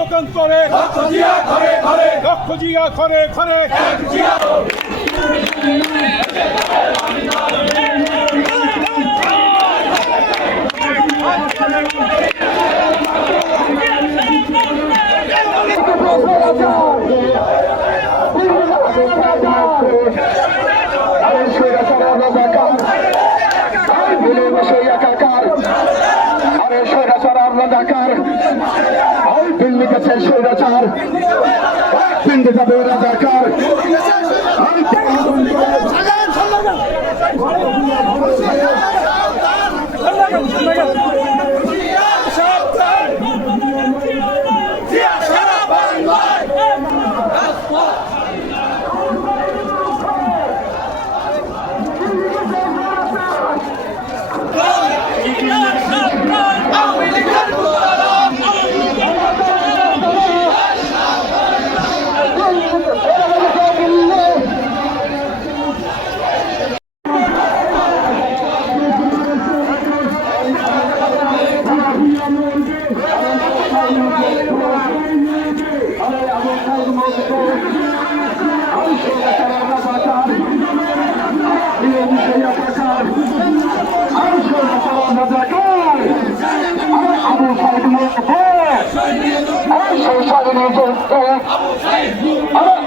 লোকান্তরে। লক্ষ জিয়া ঘরে ঘরে। লক্ষ জিয়া ঘরে ঘরে এক জিয়া সৌরাচার পিন্ডে যাবে রাজাকার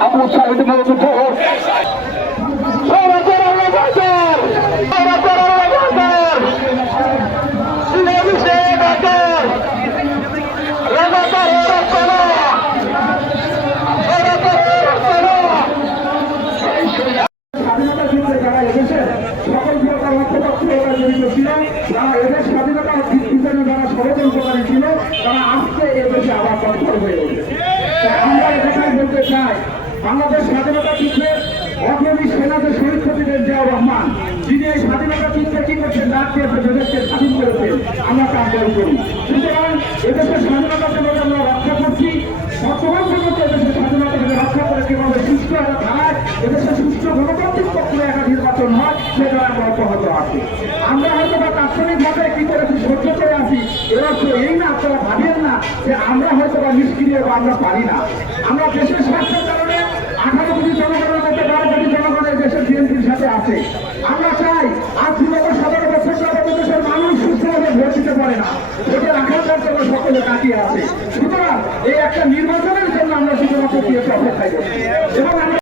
আবু সাইদ মজুফর সৌরাচার স্বাধীনতা পিছনে যারা ষড়যন্ত্রকারী ছিল, তারা আজকে এদেশে আবার তৎপর হয়ে উঠেছে। আমরা এখানে বলতে চাই, বাংলাদেশ স্বাধীনতা যুদ্ধে অগ্রণী সেনা যে শহীদ প্রেসিডেন্ট জিয়াউর রহমান, যিনি এই স্বাধীনতা যুদ্ধে কি করছেন ডাক দিয়েছে দেশকে স্বাধীন করেছেন আমরা কাজ করি। সুতরাং এদেশের স্বাধীনতা যেভাবে আমরা রক্ষা করছি বর্তমান পর্যন্ত এদেশের স্বাধীনতা যদি রক্ষা করে কীভাবে সুস্থ ধারায় এদেশের সুস্থ গণতান্ত্রিক সেটা আমরা অব্যাহত আছি আমরা হয়তো বা তাৎক্ষণিকভাবে কি করেছি সহ্য করে আছি এবার তো এই না আপনারা ভাবিয়েন না যে আমরা হয়তো বা নিষ্ক্রিয় বা আমরা পারি না। আমরা দেশের স্বার্থের কারণে আঠারো কোটি জনগণের মধ্যে বারো কোটি জনগণের দেশের বিএনপির সাথে আছে। আমরা চাই আজ দুর্গত সতেরো বছর দেশের মানুষ সুস্থভাবে ভোট দিতে পারে না। ভোটের আকাঙ্ক্ষার জন্য সকলে কাটিয়ে আছে। সুতরাং এই একটা নির্বাচনের জন্য আমরা শুধুমাত্র অপেক্ষায় করছি এবং